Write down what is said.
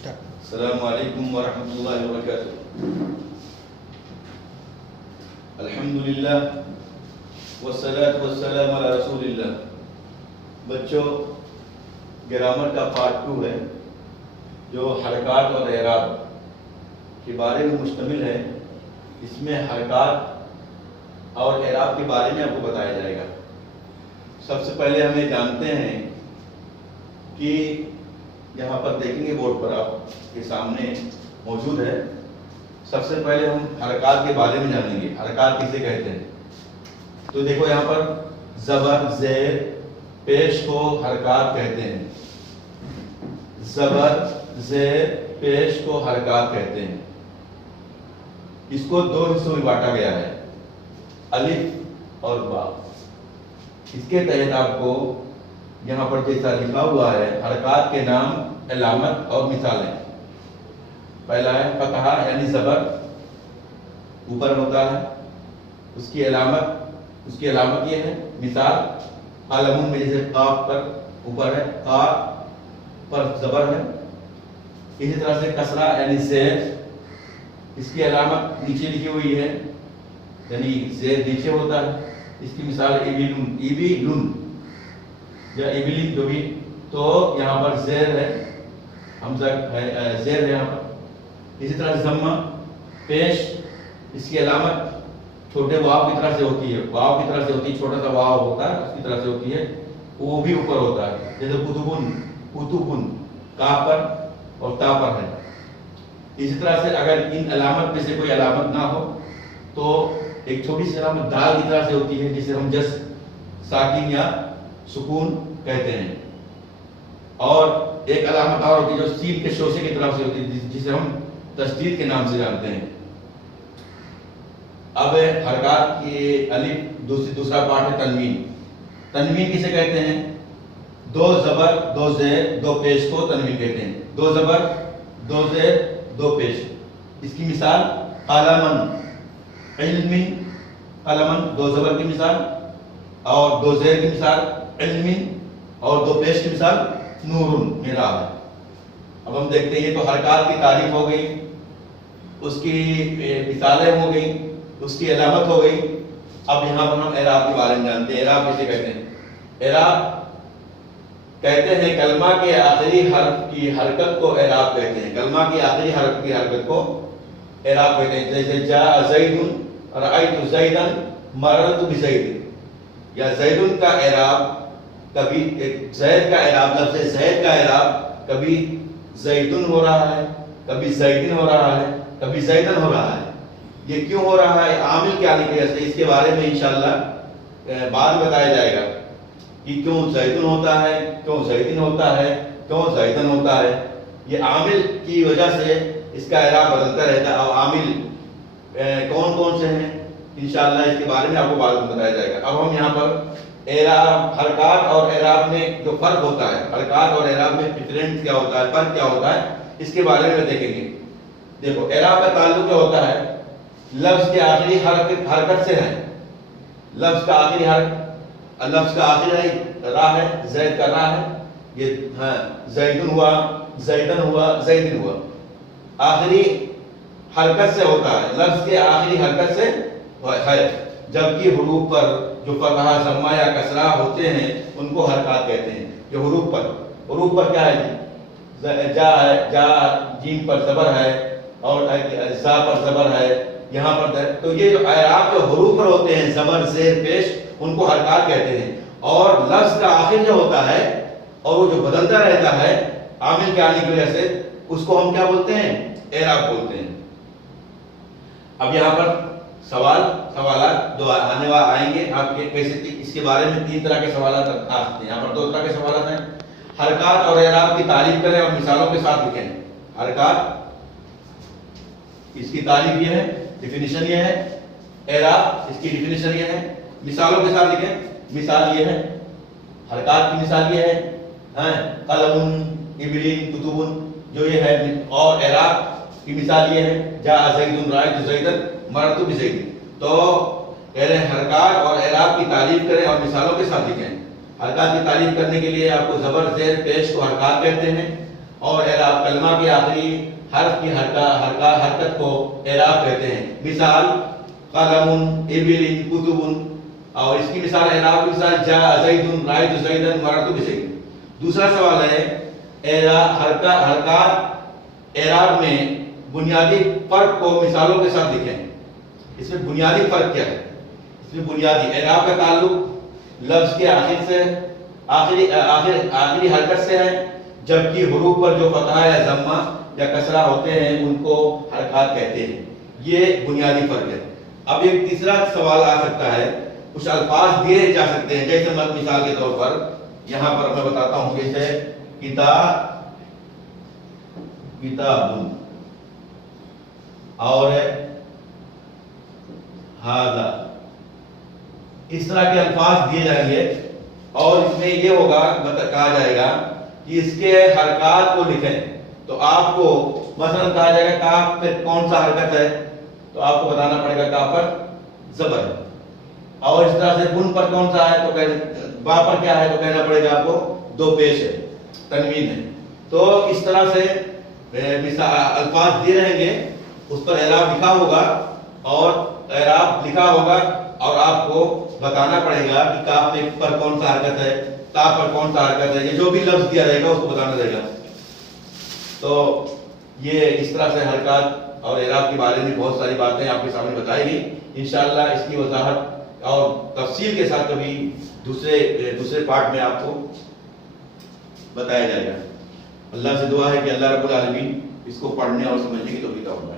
السلام علیکم ورحمۃ اللہ وبرکاتہ۔ الحمدللہ والصلاة والسلام علی رسول اللہ۔ بچوں، گرامر کا پارٹ 2 ہے جو حرکات اور اعراب کے بارے میں مشتمل ہے۔ اس میں حرکات اور اعراب کے بارے میں آپ کو بتایا جائے گا۔ سب سے پہلے ہم یہ جانتے ہیں کہ یہاں پر دیکھیں گے بورڈ پر آپ کے سامنے موجود ہے۔ سب سے پہلے ہم حرکات کے بارے میں جانیں گے، حرکات کسے کہتے ہیں۔ تو دیکھو یہاں پر زبر زیر پیش کو حرکات کہتے ہیں۔ زبر زیر پیش کو حرکات کہتے ہیں۔ اس کو 2 حصوں میں بانٹا گیا ہے، الف اور با۔ اس کے تحت آپ کو یہاں پر جیسا لکھا ہوا ہے حرکات کے نام، علامت اور مثالیں۔ پہلا ہے فتحہ یعنی زبر اوپر ہوتا ہے، اس کی علامت یہ ہے۔ مثال علمون میں جیسے قاف پر اوپر ہے، قاف پر زبر ہے۔ اسی طرح سے کسرہ یعنی زیر، اس کی علامت نیچے لکھی ہوئی ہے، یعنی زیر نیچے ہوتا ہے۔ اس کی مثال ایبیلون، ایبیلون یا ایبلی جو بھی، تو یہاں پر زیر ہے، حمزہ ہے، زیر ہے یہاں پر۔ اسی طرح ضمہ پیش، اس کی علامت چھوٹے واو کی طرح سے ہوتی ہے، واو کی طرح سے ہوتی ہے، چھوٹا سا واو ہوتا ہے اس کی طرح سے ہوتی ہے، وہ بھی اوپر ہوتا ہے۔ جیسے قطبن، قطبن کاف پر اور تا پر ہے۔ اسی طرح سے اگر ان علامت میں سے کوئی علامت نہ ہو تو ایک چھوٹی سی علامت دال کی طرح سے ہوتی ہے، جسے ہم جس ساکن یا سکون کہتے ہیں۔ اور ایک علامت اور ہوتی ہے جو سین کے شوشے کی طرف سے ہوتی ہے، جسے ہم تشدید کے نام سے جانتے ہیں۔ اب حرکات کی الف دوسرا پارٹ ہے تنوین۔ تنوین کسے کہتے ہیں؟ 2 زبر 2 زیر 2 پیش کو تنوین کہتے ہیں۔ 2 زبر 2 زیر 2 پیش۔ اس کی مثال قلمن، علم، قلمن 2 زبر کی مثال، اور 2 زیر کی مثال علم، اور 2 پیش کی مثال نورن، میرا ہے۔ اب ہم دیکھتے ہیں، یہ تو حرکات کی تعریف ہو گئی، اس کی مثالیں ہو گئی، اس کی علامت ہو گئی۔ اب یہاں پر ہم اعراب کے بارے میں جانتے ہیں۔ اعراب کسے کہتے ہیں؟ اعراب کہتے ہیں کلمہ کے آخری حرف کی حرکت کو اعراب کہتے ہیں۔ کلمہ کی آخری حرف کی حرکت کو اعراب کہتے ہیں۔ جیسے جاء زید، رأیت زیدا، مررت بزید۔ یا زیدن کا اعراب کبھی زید کا اعراب، لفظ زید کا اعراب کبھی زیدن ہو رہا ہے، کبھی زیدن ہو رہا ہے، کبھی زیدن ہو رہا ہے۔ یہ کیوں ہو رہا ہے، عامل کیا آنے کی وجہ سے، اس کے بارے میں انشاءاللہ بعد میں بتایا جائے گا کہ کیوں زیدن ہوتا ہے، کیوں زیدن ہوتا ہے، کیوں زیدن ہوتا ہے۔ یہ عامل کی وجہ سے اس کا اعراب بدلتا رہتا ہے۔ اور عامل کون کون سے ہیں انشاءاللہ اس کے بارے میں آپ کو بعد میں بتایا جائے گا۔ اب ہم یہاں پر اعراب، حرکات اور اعراب میں جو فرق ہوتا ہے، حرکات اور اعراب میں ڈفرینس کیا ہوتا ہے، فرق کیا ہوتا ہے، اس کے بارے میں دیکھیں گے۔ دیکھو اعراب کا تعلق کیا ہوتا ہے، لفظ کے آخری حرکت سے ہے۔ لفظ کا آخری حرکت، لفظ کا آخری راہ ہے، زید کا راہ ہے، یہ زیدن ہوا، زیدن ہوا، زیدن ہوا، آخری حرکت سے ہوتا ہے، لفظ کے آخری حرکت سے ہے۔ جبکہ حروف پر جو فتحہ، ضمہ یا کسرہ ہوتے ہیں ان کو حرکات کہتے ہیں۔ جو حروف پر کیا ہے جی، جا ہے، جا جیم پر زبر ہے، اور زا پر زبر ہے، یہاں پر تو یہ جو اعراب جو حروف پر ہوتے ہیں، زبر زیر پیش، ان کو حرکات کہتے ہیں۔ اور لفظ کا آخر جو ہوتا ہے اور وہ جو بدلتا رہتا ہے عامل کے آنے کی وجہ سے، اس کو ہم کیا بولتے ہیں، اعراب بولتے ہیں۔ اب یہاں پر سوالات جو آئیں گے آپ کے، کیسے اس کے بارے میں 3 طرح کے سوالات آ سکتے ہیں۔ یہاں پر 2 طرح کے سوالات ہیں۔ حرکات اور اعراب کی تعریف کریں اور مثالوں کے ساتھ لکھیں۔ حرکات، اس کی تعریف یہ ہے، ڈیفینیشن یہ ہے۔ اعراب، اس کی ڈیفینیشن یہ ہے، مثالوں کے ساتھ لکھیں۔ مثال یہ ہے، حرکات کی مثال یہ ہے قلم، ابلین، کتب، جو یہ ہے۔ اور اعراب کی مثال یہ ہے، جاء زید، رأیت زیدا، مررت بزید۔ تو کہہ رہے ہیں حرکات اور اعراب کی تعریف کریں اور مثالوں کے ساتھ لکھیں۔ حرکات کی تعریف کرنے کے لیے آپ کو زبر زیر پیش کو حرکات کہتے ہیں، اور اعراب کلمہ کے آخری حرف کی حرکت کو اعراب کہتے ہیں. مثال قلم، ابل، کتب. اور اس کی مثال اعراب کی مثال جاء زید، رأیت زیدا، مررت بزید. دوسرا سوال ہے حرکات اعراب میں بنیادی فرق کو مثالوں کے ساتھ لکھیں. اس میں بنیادی فرق کیا ہے؟ اس میں بنیادی اعراب کا تعلق لفظ کے آخر سے آخری حرکت سے ہے، جبکہ حروف پر جو فتحہ یا ضمہ یا کسرہ ہوتے ہیں ان کو حرکات کہتے ہیں. یہ بنیادی فرق ہے. اب ایک تیسرا سوال آ سکتا ہے، کچھ الفاظ دیے جا سکتے ہیں، جیسے مثال کے طور پر یہاں پر میں بتاتا ہوں، جیسے کتاب اور ہذا. اس طرح کے الفاظ دیے جائیں گے اور اس میں یہ ہوگا، کہا جائے گا کہ اس کے حرکات کو لکھیں. تو آپ کو مثلا کہا جائے گا کاف پہ کون سا حرکت ہے، تو آپ کو بتانا پڑے گا کاف پر زبر ہے. اور اس طرح سے بن پر کون سا ہے تو با پر کیا ہے تو کہنا پڑے گا آپ کو دو پیش ہے، تنوین ہے. تو اس طرح سے الفاظ دیے رہیں گے، اس پر اعراب لکھا ہوگا اور آپ کو بتانا پڑے گا کہ کاف پر کون سا حرکت ہے، تا پر کون سا حرکت ہے. یہ جو بھی لفظ دیا رہے گا اس کو بتانا رہے گا. تو یہ اس طرح سے حرکات اور اعراب کے بارے میں بہت ساری باتیں آپ کے سامنے بتائی گئی. انشاءاللہ اس کی وضاحت اور تفصیل کے ساتھ کبھی دوسرے پارٹ میں آپ کو بتایا جائے گا. اللہ سے دعا ہے کہ اللہ رب العالمین اس کو پڑھنے اور سمجھنے کی توفیق عطا فرمائے.